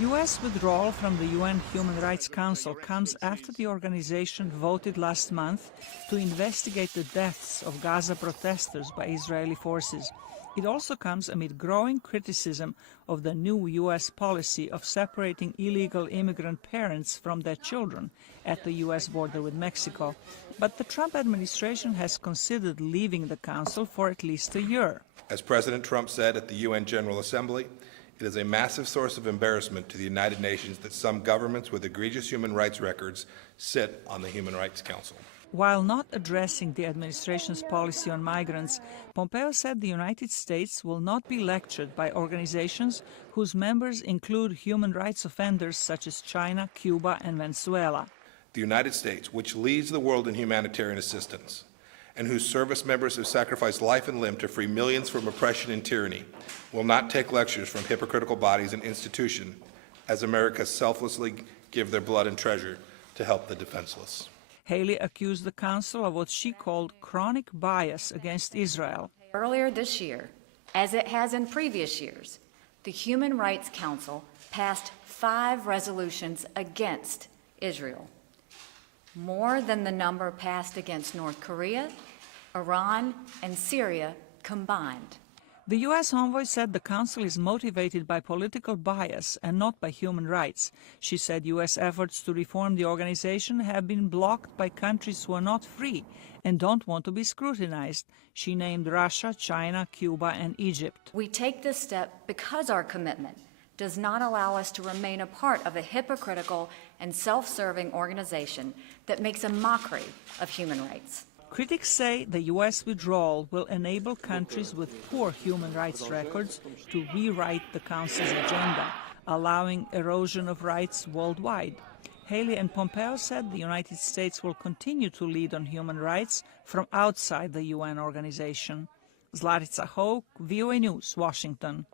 U.S. withdrawal from the UN Human Rights Council comes after the organization voted last month to investigate the deaths of Gaza protesters by Israeli forces. It also comes amid growing criticism of the new U.S. policy of separating illegal immigrant parents from their children at the U.S. border with Mexico. But the Trump administration has considered leaving the council for at least a year. As President Trump said at the UN General Assembly, it is a massive source of embarrassment to the United Nations that some governments with egregious human rights records sit on the Human Rights Council. While not addressing the administration's policy on migrants, Pompeo said the United States will not be lectured by organizations whose members include human rights offenders such as China, Cuba, and Venezuela. The United States, which leads the world in humanitarian assistance, and whose service members have sacrificed life and limb to free millions from oppression and tyranny, will not take lectures from hypocritical bodies and institutions as America selflessly give their blood and treasure to help the defenseless. Haley accused the council of what she called chronic bias against Israel. Earlier this year, as it has in previous years, the Human Rights Council passed 5 resolutions against Israel, more than the number passed against North Korea, Iran, and Syria combined. The U.S. envoy said the council is motivated by political bias and not by human rights. She said U.S. efforts to reform the organization have been blocked by countries who are not free and don't want to be scrutinized. She named Russia, China, Cuba, and Egypt. We take this step because our commitment does not allow us to remain a part of a hypocritical and self-serving organization that makes a mockery of human rights. Critics say the U.S. withdrawal will enable countries with poor human rights records to rewrite the Council's agenda, allowing erosion of rights worldwide. Haley and Pompeo said the United States will continue to lead on human rights from outside the UN organization. Zlatica Hoke, VOA News, Washington.